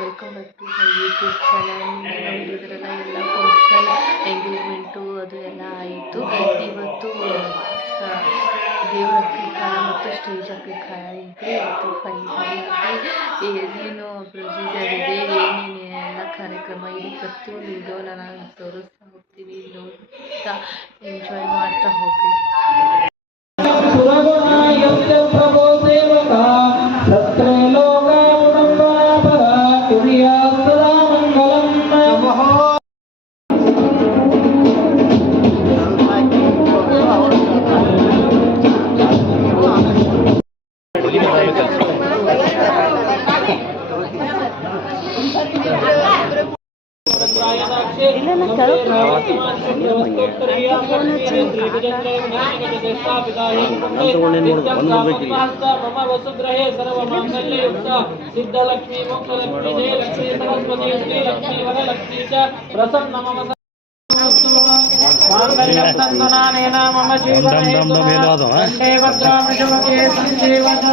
Welcome back to my YouTube channel. ನೋಡಿದ್ರಲ್ಲ ಎಲ್ಲ function engagement ಅದು ಎಲ್ಲ ಆಯಿತು. ಇವತ್ತು ದೇವ್ರ ಅಪ್ಪಿಕಾಯ ಮತ್ತು ಸ್ಟೇಜ್ ಅಪ್ಪಿಕಾಯ ಇದೆ. ಇವತ್ತು ಫೈನಲ್ ಏನೇನು ಪ್ರೊಸೀಜರ್ ಇದೆ, ಏನೇನೆಲ್ಲ ಕಾರ್ಯಕ್ರಮ ಇದೆ, ಪ್ರತಿಯೊಂದು ವಿಡಿಯೋನ ನಾನು ತೋರಿಸ್ತಾ ಹೋಗ್ತೀನಿ. ನೋಡ್ತಾ ಎಂಜಾಯ್ ಮಾಡ್ತಾ ಹೋಗಿ. सिद्धलक्ष्मी मोक्षलक्ष्मी जयलक्ष्मी सरस्वती श्रीलक्ष्मी वरलक्ष्मी च प्रसन्न मम मांगल्यसंतनानेन मम जीवने वन्दे भद्रां शुभगे संजीवनं